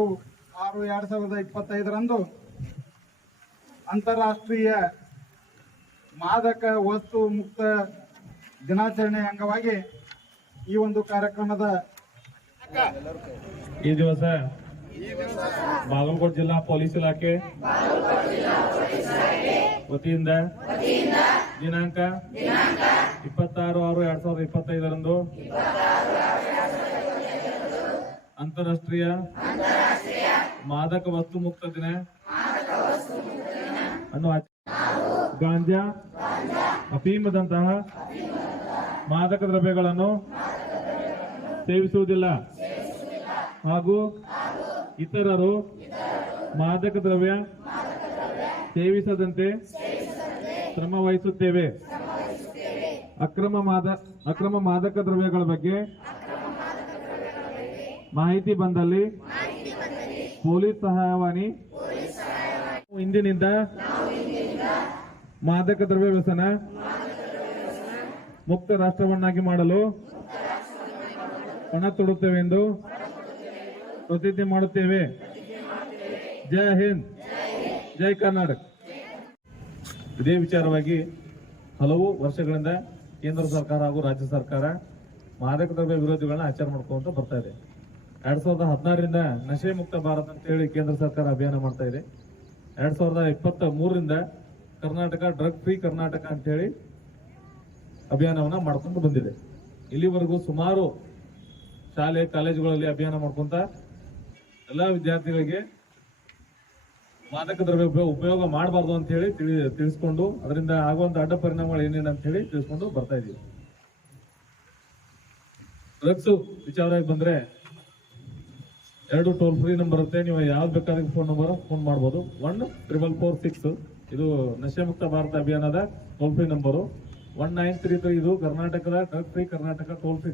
26/6/2025 ಅಂತಾರಾಷ್ಟ್ರೀಯ ಮಾದಕ ವಸ್ತು ಮುಕ್ತ ದಿನಾಚರಣೆ ಅಂಗವಾಗಿ ಈ ಒಂದು ಕಾರ್ಯಕ್ರಮದ ಈ ದಿವಸ ಬಾಗಲಕೋಟೆ ಜಿಲ್ಲಾ ಪೊಲೀಸ್ ಇಲಾಖೆ ವತಿಯಿಂದ ದಿನಾಂಕ 26/6/2025 ಅಂತಾರಾಷ್ಟ್ರೀಯ ಮಾದಕ ವಸ್ತು ಮುಕ್ತ ದಿನ ಅನ್ನು ಗಾಂಜಾ, ಅಫೀಮದಂತಹ ಮಾದಕ ದ್ರವ್ಯಗಳನ್ನು ಸೇವಿಸುವುದಿಲ್ಲ ಹಾಗೂ ಇತರರು ಮಾದಕ ದ್ರವ್ಯ ಸೇವಿಸದಂತೆ ಶ್ರಮ ವಹಿಸುತ್ತೇವೆ. ಅಕ್ರಮ ಮಾದಕ ದ್ರವ್ಯಗಳ ಬಗ್ಗೆ ಮಾಹಿತಿ ಬಂದಲ್ಲಿ ಪೊಲೀಸ್ ಸಹಾಯವಾಣಿ ಇಂದಿನಿಂದ ಮಾದಕ ದ್ರವ್ಯ ವ್ಯಸನ ಮುಕ್ತ ರಾಷ್ಟ್ರವನ್ನಾಗಿ ಮಾಡಲು ಪಣ ತೊಡುತ್ತೇವೆ ಎಂದು ಪ್ರತಿಜ್ಞೆ ಮಾಡುತ್ತೇವೆ. ಜೈ ಹಿಂದ್, ಜೈ ಕರ್ನಾಟಕ. ಇದೇ ವಿಚಾರವಾಗಿ ಹಲವು ವರ್ಷಗಳಿಂದ ಕೇಂದ್ರ ಸರ್ಕಾರ ಹಾಗೂ ರಾಜ್ಯ ಸರ್ಕಾರ ಮಾದಕ ದ್ರವ್ಯ ವಿರೋಧಿಗಳನ್ನ ಆಚರಣೆ ಮಾಡ್ಕೊಂತ ಬರ್ತಾ ಇದೆ. 2016ರಿಂದ ನಶೆ ಮುಕ್ತ ಭಾರತ ಅಂತ ಹೇಳಿ ಕೇಂದ್ರ ಸರ್ಕಾರ ಅಭಿಯಾನ ಮಾಡ್ತಾ ಇದೆ. 2023ರಿಂದ ಕರ್ನಾಟಕ ಡ್ರಗ್ ಫ್ರೀ ಕರ್ನಾಟಕ ಅಂತ ಹೇಳಿ ಅಭಿಯಾನವನ್ನ ಮಾಡ್ಕೊಂಡು ಬಂದಿದೆ. ಇಲ್ಲಿವರೆಗೂ ಸುಮಾರು ಶಾಲೆ ಕಾಲೇಜುಗಳಲ್ಲಿ ಅಭಿಯಾನ ಮಾಡ್ಕೊಂತ ಎಲ್ಲಾ ವಿದ್ಯಾರ್ಥಿಗಳಿಗೆ ಮಾದಕ ದ್ರವ್ಯ ಉಪಯೋಗ ಮಾಡಬಾರ್ದು ಅಂತ ಹೇಳಿ ತಿಳಿಸ್ಕೊಂಡು ಅದರಿಂದ ಆಗುವಂತ ಅಡ್ಡ ಪರಿಣಾಮಗಳು ಏನೇನು ಅಂತ ಹೇಳಿ ತಿಳಿಸ್ಕೊಂಡು ಬರ್ತಾ ಇದೀವಿ. ಡ್ರಗ್ಸ್ ವಿಚಾರವಾಗಿ ಬಂದ್ರೆ 2 ಟೋಲ್ ಫ್ರೀ ನಂಬರ್ ಇರುತ್ತೆ. ನೀವು ಯಾವ್ದು ಬೇಕಾದ್ರೆ ಫೋನ್ ಮಾಡಬಹುದು. 14446 ಇದು ನಶೆ ಮುಕ್ತ ಭಾರತ ಅಭಿಯಾನದ ಟೋಲ್ ಫ್ರೀ ನಂಬರು. 1933 ಇದು ಕರ್ನಾಟಕದ drug free Karnataka toll free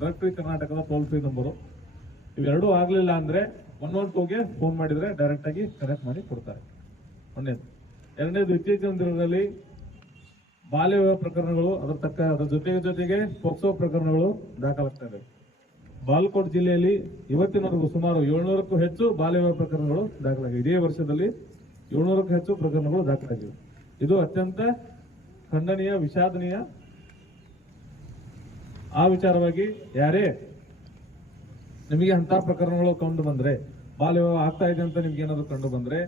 drug free ಕರ್ನಾಟಕದ ಟೋಲ್ ಫ್ರೀ ನಂಬರು. ಇವೆರಡೂ ಆಗ್ಲಿಲ್ಲ ಅಂದ್ರೆ 112ಗೆ ಫೋನ್ ಮಾಡಿದ್ರೆ ಡೈರೆಕ್ಟ್ ಆಗಿ ಕನೆಕ್ಟ್ ಮಾಡಿ ಕೊಡ್ತಾರೆ. ಎರಡನೇದು, ಇತ್ತೀಚಿನ ದಿನಗಳಲ್ಲಿ ಬಾಲ್ಯ ವಿವಾಹ ಪ್ರಕರಣಗಳು ಅದರ ಜೊತೆಗೆ ಪೋಕ್ಸೋ ಪ್ರಕರಣಗಳು ದಾಖಲಾಗ್ತಾ ಇದೆ. ಬಾಗಲಕೋಟೆ ಜಿಲ್ಲೆಯಲ್ಲಿ ಇವತ್ತಿನವರೆಗೂ ಸುಮಾರು 700ಕ್ಕೂ ಹೆಚ್ಚು ಬಾಲ್ಯ ವಿವಾಹ ಪ್ರಕರಣಗಳು ದಾಖಲಾಗಿವೆ. ಇದೇ ವರ್ಷದಲ್ಲಿ 700ಕ್ಕೂ ಹೆಚ್ಚು ಪ್ರಕರಣಗಳು ದಾಖಲಾಗಿವೆ. ಇದು ಅತ್ಯಂತ ಖಂಡನೀಯ, ವಿಷಾದನೀಯ. ಆ ವಿಚಾರವಾಗಿ ಯಾರೇ ನಿಮಗೆ ಅಂತ ಪ್ರಕರಣಗಳು ಕಂಡು ಬಂದ್ರೆ, ಬಾಲ್ಯ ವಿವಾಹ ಆಗ್ತಾ ಇದೆ ಅಂತ ನಿಮ್ಗೆ ಏನಾದ್ರು ಕಂಡು ಬಂದ್ರೆ,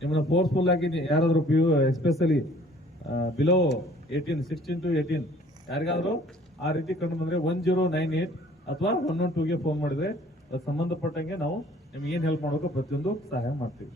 ನಿಮ್ಮನ್ನ ಫೋರ್ಸ್ಫುಲ್ ಆಗಿ ಯಾರಾದ್ರೂ ಎಸ್ಪೆಷಲಿ ಬಿಲೋ 18 16 to 18 ಯಾರಿಗಾದ್ರೂ ಆ ರೀತಿ ಕಂಡು ಬಂದ್ರೆ 1098 ಅಥವಾ 112ಗೆ ಫೋನ್ ಮಾಡಿದ್ರೆ ಸಂಬಂಧಪಟ್ಟಂಗೆ ನಾವು ನಿಮ್ಗೆ ಏನ್ ಹೆಲ್ಪ್ ಮಾಡಬೇಕು ಪ್ರತಿಯೊಂದು ಸಹಾಯ ಮಾಡ್ತೀವಿ.